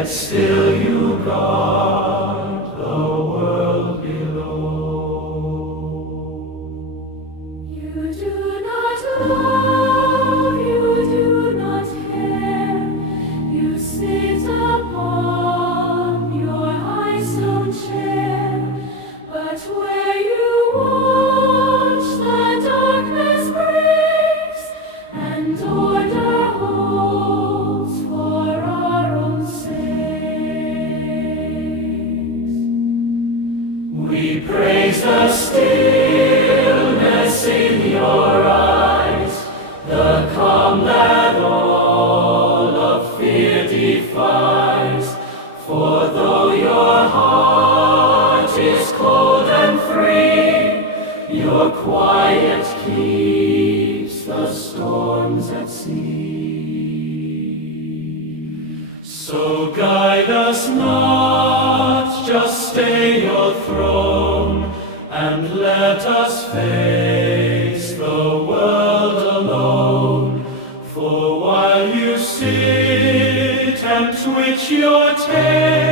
yet still you guard the world below. You do not love, you do not care, you sit upon your high stone chair, but where you watch the darkness breaks, and order holds for our own sakes. We praise the stillness in your eyes, the calm that all of fear defies. For though your heart is cold and free, your quiet keeps the storms at sea. So guide us not, just stay your throne, and let us face the world alone. For while you sit and twitch your tail,